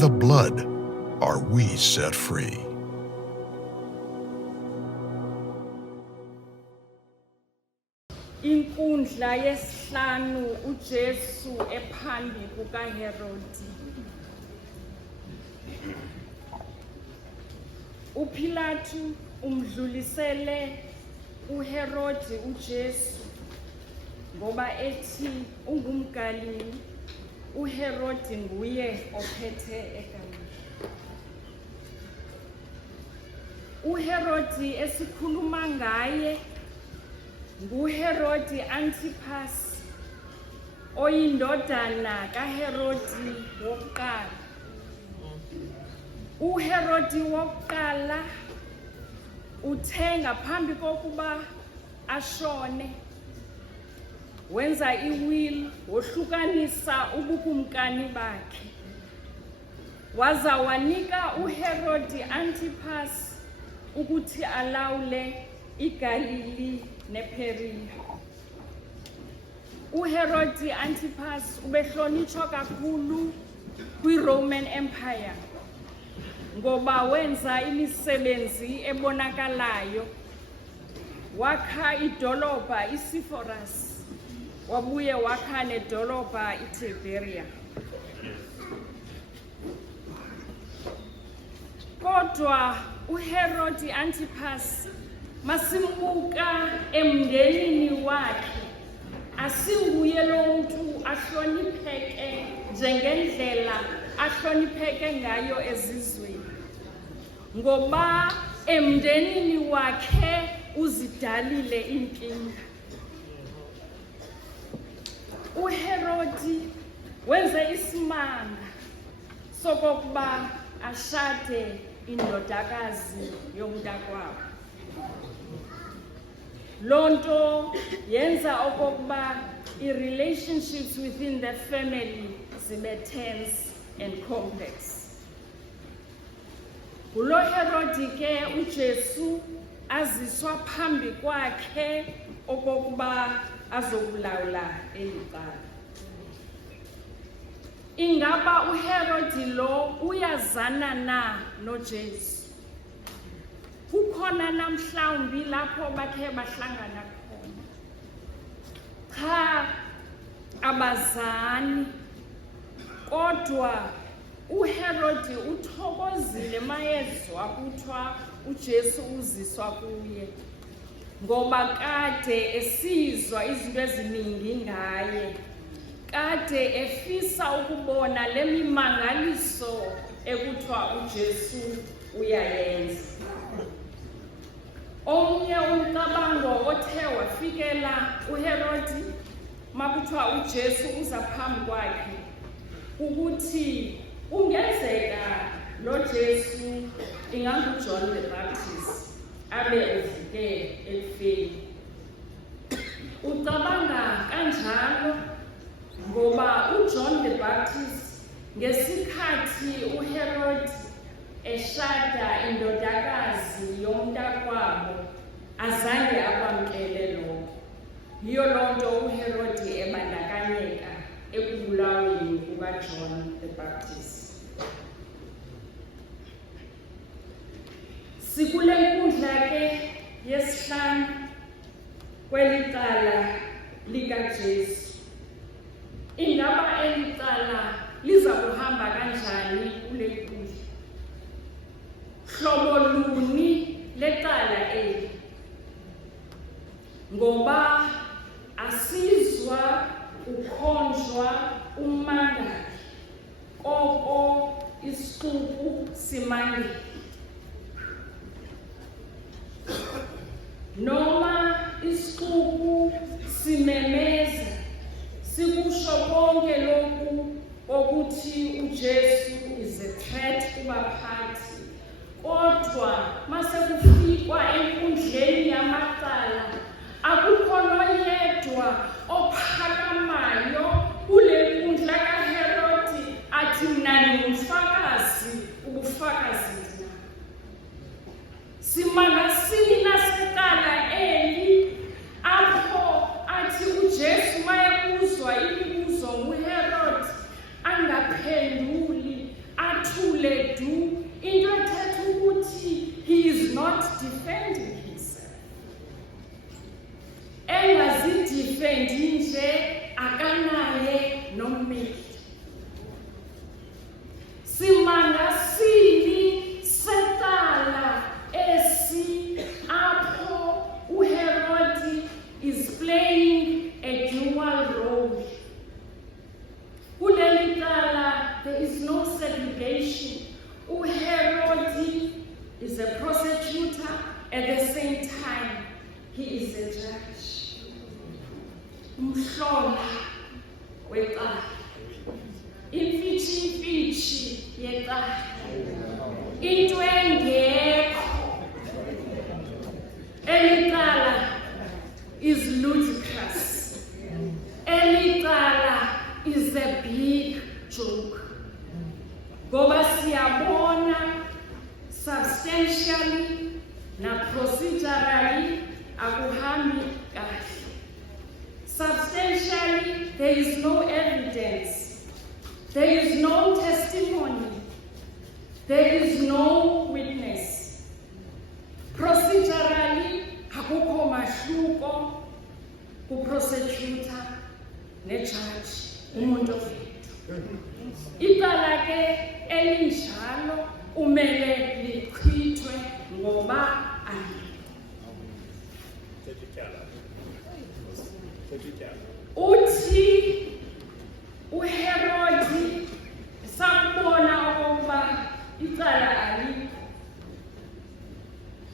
the blood are we set free. Inkundla yesihlanu uJesu ephambi kukaHerodi. uPilatu umdlulisele uHerodi uJesu ngoba ethi ungumGalili, uHerodi nguye ophethe eGalili. uHerodi esikhuluma ngaye nguHerodi Antipas, oyindodana kaHerodi wokuqala. uHerodi wokuqala uthe ngaphambi kokuba ashone wenza iwili wohlukanisa ubukumkani bakhe, waza wanika uHerodi Antipas ukuthi alawule iGalili nePeria. uHerodi Antipas ubehlonitshwa kakhulu kwiRoman Empire ngoba wenza imisebenzi ebonakalayo. Wakha idolobha iSepphoris, wabuye wakha nedolobha iTiberia. Kodwa uHerodi Antipas masimbuka emndenini wakhe asinguye lo muntu ahlonipheke njengendlela ahlonipheke ngayo ezizweni, ngoba emndenini wakhe uzidalile inkinga. uHerodi wenze isimanga sokokuba ashade indodakazi yomntakwabo. Lonto yenza okokuba i-relationships within the family zibe tense and complex. Kulo Herodi ke uJesu aziswa phambi kwakhe okokuba azokulawula elicala. Ingaba uHerodi lo uyazana na noJesu? Kukhona namhlawumbi lapho bathe bahlangana khona? Cha, abazani. Kodwa uHerodi uthokozile mayezwa kuthiwa uJesu uziswa kuye, ngoba kade esizwa izinto eziningi ngaye, kade efisa ukubona lemimangaliso ekuthiwa uJesu uyayenza. Omunye umcabango othe wafikela uHerodi makuthiwa uJesu uza phambi kwakhe ukuthi kungenzeka lo Jesu inganguJohn the Baptist abe evuke ekufeni. Ucabanga kanjalo ngoba uJohn the Baptist ngesikhathi uHerodi eshada indodakazi yomntakwabo azange akwamkele lokho. Yiyo lonto uHerodi ebandakanyeka ekubulaweni kukaJohn the Baptist. Sikule nkundla ke yesihlanu kwelicala likaJesu. Ingaba elicala liza kuhamba kanjani kule nkundla? Hlobo luni lecala eli? Ngoba asizwa ukhonjwa umangali, koko isiquphu simangele. Noma isiquphu simemeza sikusho konke lokhu ukuthi uJesu is a threat kubaphathi, kodwa mase kufikwa enkundleni yamacala akukho noyedwa ophakamayo kule nkundla kaHerodi athi mina ngumfakazi, ubufakazi na. Simangasini nasekala eli apho athi uJesu mayekuzwa imibuzo nguHerodi angaphenduli, athi ledu into ethetha ukuthi he is not defending himself. Engazidefendi nje akanaye nommeli. Simanga sini setala esi apho uHerodi is playing a dual role. Kuleli cala there is no segregation. uHerodi is a prosecutor, at the same time he is a judge. Umhlola wecala. Imfitshi yecala. Into engekho. Elicala is ludicrous. Elicala is a big joke. Ngoba siyabona substantially na procedurally akuhambi kahle. Substantially, there is no evidence. There is no testimony. There is no witness. Procedurally, akukho mahluko ku-prosecutor ne-judge, umuntu ofethu. Icala ke elinjalo umele lichithwe ngoba alikho. Uthi uHerodi sakubona ukuba icala alikho,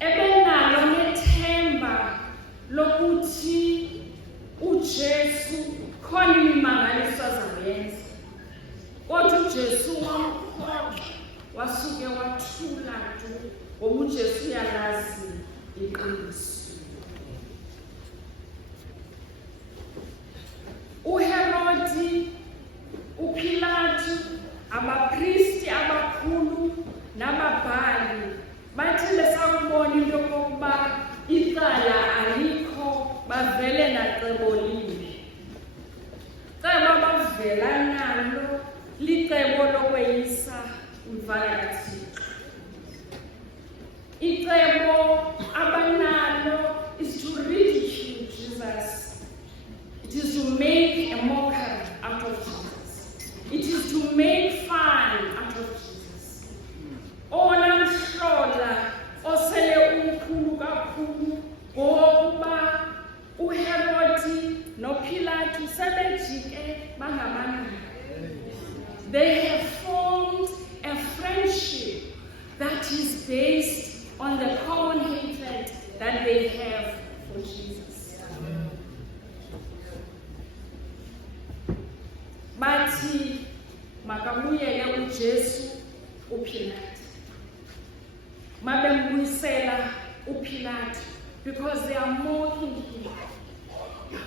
ebenalo nethemba lokuthi uJesu khona imimangaliso azayenza. Kodwa uJesu wamkhohlwa, wasuke wathula tu, ngoba uJesu uyalazi iqiniso. uHerodi, uPilato, abapristi abakhulu nababhali bathi besakubona into yokuba icala alikho, bavele nacebo limbi. Cebo bavela nalo licebo lokweyisa umfana kaThixo. Icebo abanalo is to ridicule Jesus. It is to make a mockery out of Jesus. It is to make fun out of Jesus. Ona mhlola osele umkhulu kakhulu ngokuba uHerodi noPilato sebejike bangabantu. They have formed a friendship that is based on the common hatred that they have for Jesus. Bathi makabuyele uJesu uPilato. Mabembuyisela uPilato because they are mocking him.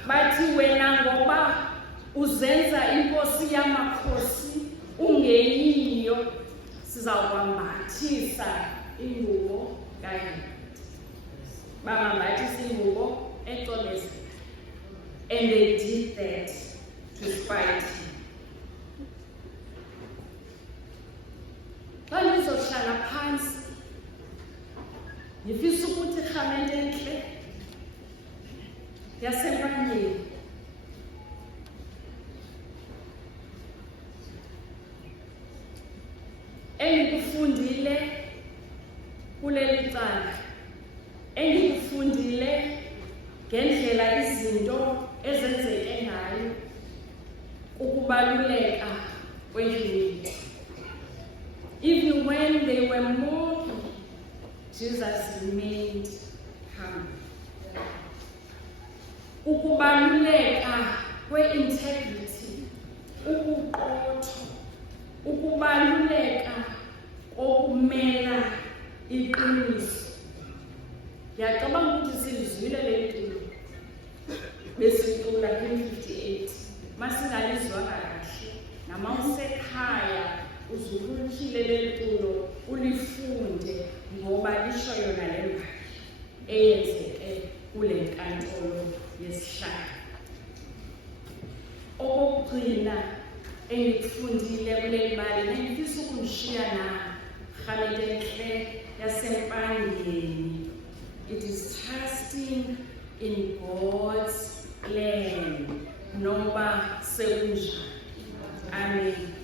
Bathi wena ngoba uzenza inkosi yamakhosi ungeyiyo, sizawubambathisa ingubo kaHerodi. Bamambathisa ingubo ecolezela. And they did that to spite him. Xa nizohlala phansi ngifisa ukuthi irhamente entle yasempangeni engikufundile kuleli cala, engikufundile ngendlela izinto ezenzeke ngayo, ukubaluleka kwehumility. Even when they were mocking, Jesus remained humble. Ukubaluleka kwe-integrity, ubuqotho, ukubaluleka kokumela iqiniso. Ngiyacabanga ukuthi silizwile leli culo besicula ku-58, masingalizwa kahle namawusekhaya uzuluthile leli culo ulifunde ngoba lisho yona le mbali eyenzeke kule nkantolo yesihlanu. Okugcina engikufundile kuleli mbali ngifisa ukunishiya nawe noma sekunjani. Amen.